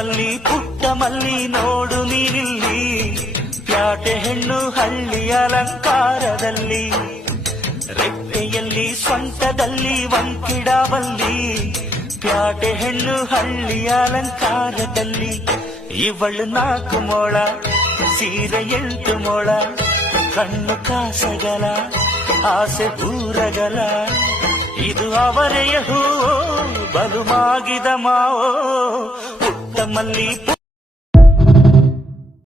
ಪುಟ್ಟ ಮಲ್ಲಿ ನೋಡು ನೀನಿಲ್ಲಿ, ಪ್ಯಾಟೆ ಹೆಣ್ಣು ಹಳ್ಳಿ ಅಲಂಕಾರದಲ್ಲಿ, ರೆಟ್ಟೆಯಲ್ಲಿ ಸೊಂಟದಲ್ಲಿ ವಂಕಿಡಬಲ್ಲಿ, ಪ್ಯಾಟೆ ಹೆಣ್ಣು ಹಳ್ಳಿ ಅಲಂಕಾರದಲ್ಲಿ. ಇವಳು 4 ಮೊಳ ಸೀರೆ 8 ಮೊಳ, ಕಣ್ಣು ಕಾಸಗಲ ಆಸೆ ಪೂರಗಲ, ಇದು ಅವರೆಯ ಹೂವೋ ಬಲು ಮಾಗಿದ ಮಾವೋ ಪುಟ್ಟ ಮಲ್ಲಿ